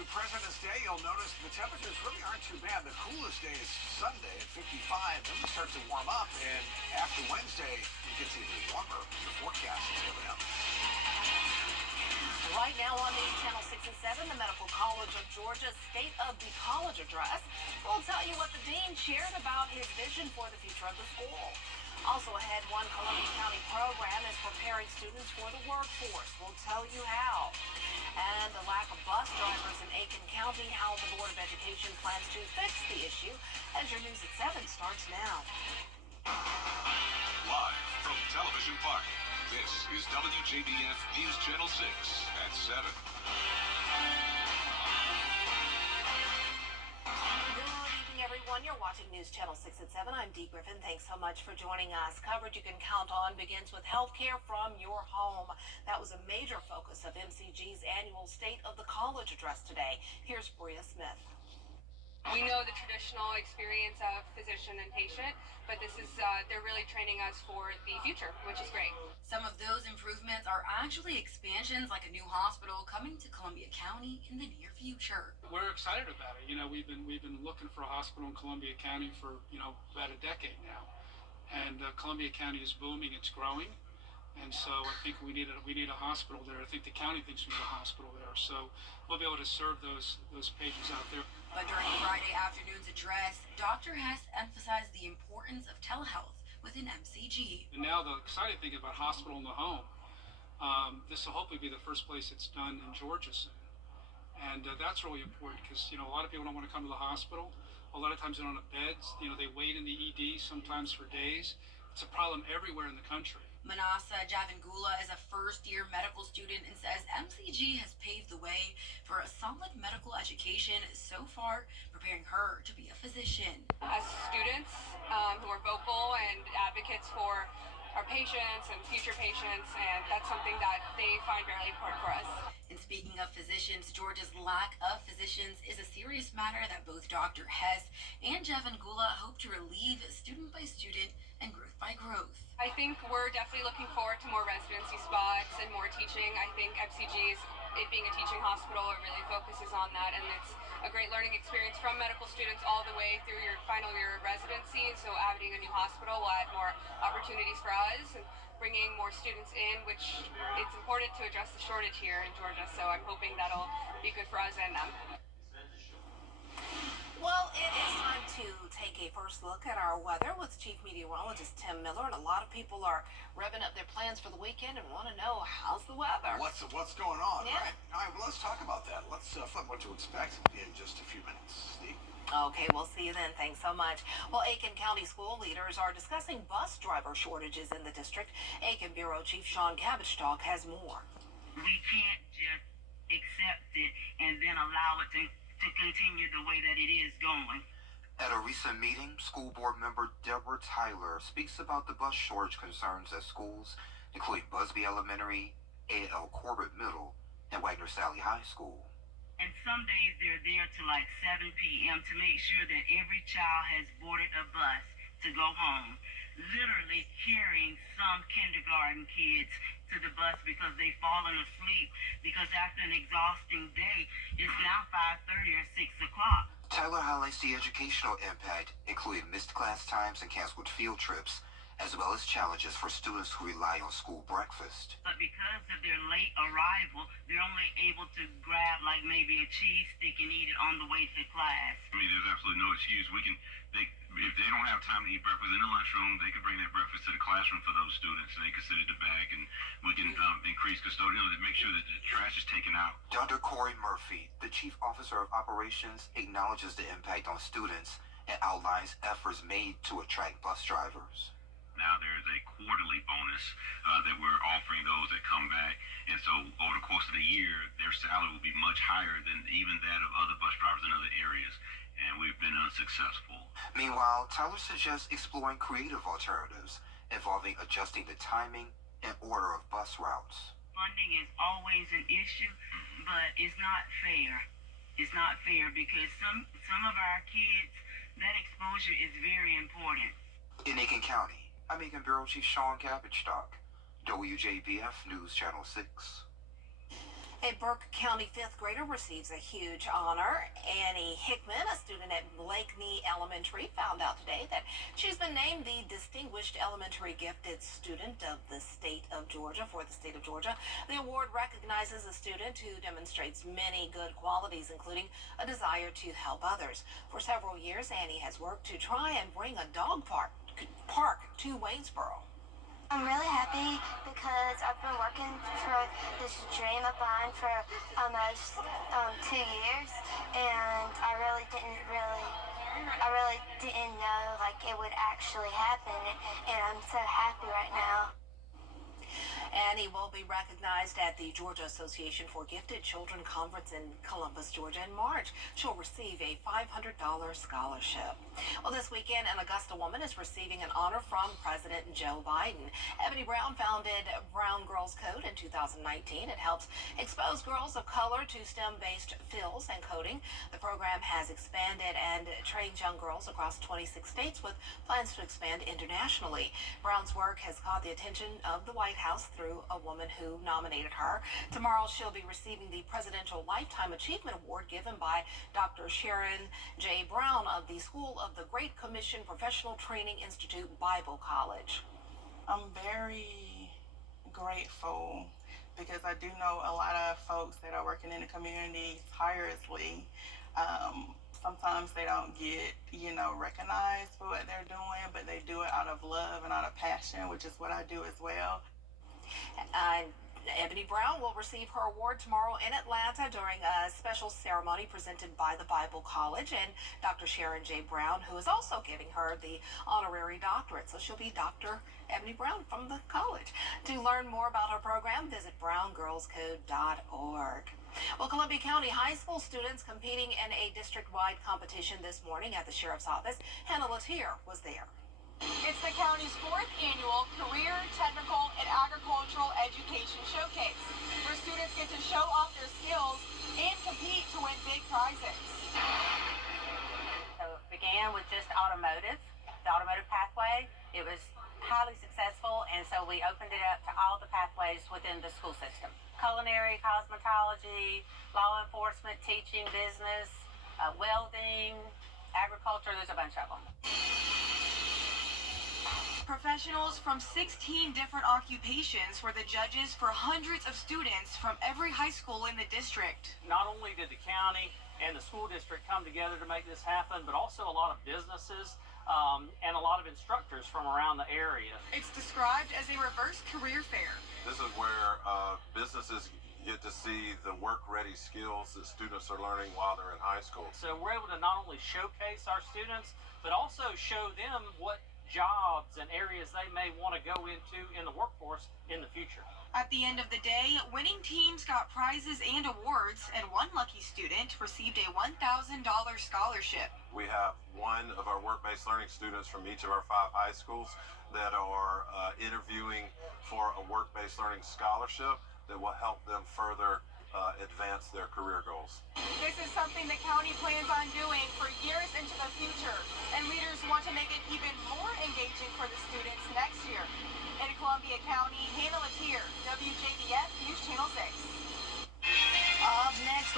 to President's Day, you'll notice the temperatures really aren't too bad. The coolest day is Sunday at 55. Then we start to warm up, and after Wednesday, it gets even warmer. The forecast is coming up. Right now on News Channel 6 and 7, the Medical College of Georgia's State of the College Address will tell you what the dean shared about his vision for the future of the school. Also ahead, one Columbia County program is preparing students for the workforce. We'll tell you how. And the lack of bus drivers in Aiken County, how the Board of Education plans to fix the issue, as your News at 7 starts now. Live from Television Park, this is WJBF News Channel 6 at 7. Everyone, you're watching News Channel 6 at 7. I'm Dee Griffin. Thanks so much for joining us. Coverage you can count on begins with health care from your home. That was a major focus of MCG's annual State of the College address today. Here's Bria Smith. We know the traditional experience of physician and patient, but this is, they're really training us for the future, which is great. Some of those improvements are actually expansions, like a new hospital coming to Columbia County in the near future. We're excited about it. You know, we've been looking for a hospital in Columbia County for, about a decade now. And Columbia County is booming, it's growing. And so I think we need a hospital there. I think the county thinks we need a hospital there. So we'll be able to serve those patients out there. But during Friday afternoon's address, Dr. Hess emphasized the importance of telehealth within MCG. And now the exciting thing about hospital in the home, this will hopefully be the first place it's done in Georgia soon. And that's really important because, a lot of people don't want to come to the hospital. A lot of times they don't have beds. They wait in the ED sometimes for days. It's a problem everywhere in the country. Manasa Javangula is a first-year medical student and says MCG has paved the way for a solid medical education so far, preparing her to be a physician. As students who are vocal and advocates for our patients and future patients, and that's something that they find very important for us. And speaking of physicians, Georgia's lack of physicians is a serious matter that both Dr. Hess and Javangula hope to relieve student by student and growth by growth. I think we're definitely looking forward to more residency spots and more teaching. I think MCG's, it being a teaching hospital, it really focuses on that, and it's a great learning experience from medical students all the way through your final year of residency. So adding a new hospital will add more opportunities for us and bringing more students in, which it's important to address the shortage here in Georgia. So I'm hoping that'll be good for us and them. Well, it is time to take a first look at our weather with Chief Meteorologist Tim Miller, and a lot of people are revving up their plans for the weekend and want to know, how's the weather? What's going on, Yeah. right? All right, well, let's talk about that. Let's find what to expect in just a few minutes. Steve? Okay, we'll see you then. Thanks so much. Well, Aiken County school leaders are discussing bus driver shortages in the district. Aiken Bureau Chief Sean Cabbage-Talk has more. We can't just accept it and then allow it to continue the way that it is going. At a recent meeting, school board member Deborah Tyler speaks about the bus shortage concerns at schools, including Busby Elementary, A.L. Corbett Middle, and Wagner Sally High School. And some days they're there till like 7 p.m. to make sure that every child has boarded a bus to go home. Literally carrying some kindergarten kids to the bus because they've fallen asleep, because after an exhausting day, it's now 5:30 or 6 o'clock. Tyler highlights the educational impact, including missed class times and canceled field trips, as well as challenges for students who rely on school breakfast. But because of their late arrival, they're only able to grab like maybe a cheese stick and eat it on the way to class. I mean, there's absolutely no excuse. If they don't have time to eat breakfast in the lunchroom, they can bring their breakfast to the classroom for those students, and they can sit at the back, and we can increase custodial to make sure that the trash is taken out. Dr. Corey Murphy, the Chief Officer of Operations, acknowledges the impact on students and outlines efforts made to attract bus drivers. Now there's a quarterly bonus that we're offering those that come back, and so over the course of the year, their salary will be much higher than even that of other bus drivers in other areas, and we've been unsuccessful. Meanwhile, Tyler suggests exploring creative alternatives involving adjusting the timing and order of bus routes. Funding is always an issue, but it's not fair. It's not fair because some of our kids, that exposure is very important. In Aiken County, I'm Aiken Bureau Chief Sean Cabbage-Talk, WJBF News Channel 6. A A Burke County fifth grader receives a huge honor. Annie Hickman, a student at Blakeney Elementary, found out today that she's been named the Distinguished Elementary Gifted Student of the state of Georgia for the state of Georgia. The award recognizes a student who demonstrates many good qualities, including a desire to help others. For several years, Annie has worked to try and bring a dog park to Waynesboro. I'm really happy because I've been working for this dream of mine for almost 2 years, and I really didn't know like it would actually happen, and I'm so happy right now. Annie will be recognized at the Georgia Association for Gifted Children Conference in Columbus, Georgia in March. She'll receive a $500 scholarship. Well, this weekend, an Augusta woman is receiving an honor from President Joe Biden. Ebony Brown founded Brown Girls Code in 2019. It helps expose girls of color to STEM-based fields and coding. The program has expanded and trains young girls across 26 states with plans to expand internationally. Brown's work has caught the attention of the White House through a woman who nominated her. Tomorrow, she'll be receiving the Presidential Lifetime Achievement Award given by Dr. Sharon J. Brown of the School of the Great Commission Professional Training Institute Bible College. I'm very grateful because I do know a lot of folks that are working in the community tirelessly. Sometimes they don't get, recognized for what they're doing, but they do it out of love and out of passion, which is what I do as well. Ebony Brown will receive her award tomorrow in Atlanta during a special ceremony presented by the Bible College and Dr. Sharon J. Brown, who is also giving her the honorary doctorate. So she'll be Dr. Ebony Brown from the college. To learn more about her program, visit browngirlscode.org. Well, Columbia County high school students competing in a district-wide competition this morning at the Sheriff's Office. Hannah Latier was there. It's the county's 4th annual Career, Technical, and Agricultural Education Showcase, where students get to show off their skills and compete to win big prizes. So it began with just automotive, the automotive pathway. It was highly successful, and so we opened it up to all the pathways within the school system. Culinary, cosmetology, law enforcement, teaching, business, welding, agriculture, there's a bunch of them. Professionals from 16 different occupations were the judges for hundreds of students from every high school in the district. Not only did the county and the school district come together to make this happen, but also a lot of businesses and a lot of instructors from around the area. It's described as a reverse career fair. This is where businesses get to see the work-ready skills that students are learning while they're in high school. So we're able to not only showcase our students, but also show them what jobs and areas they may want to go into in the workforce in the future. At the end of the day, winning teams got prizes and awards, and one lucky student received a $1,000 scholarship. We have one of our work-based learning students from each of our 5 high schools that are interviewing for a work-based learning scholarship that will help them further advance their career goals. This is something the county plans on doing for years into the future, and leaders want to make it even more engaging for the students next year. In Columbia County, Hannah Latier, WJBF News Channel 6. Up next,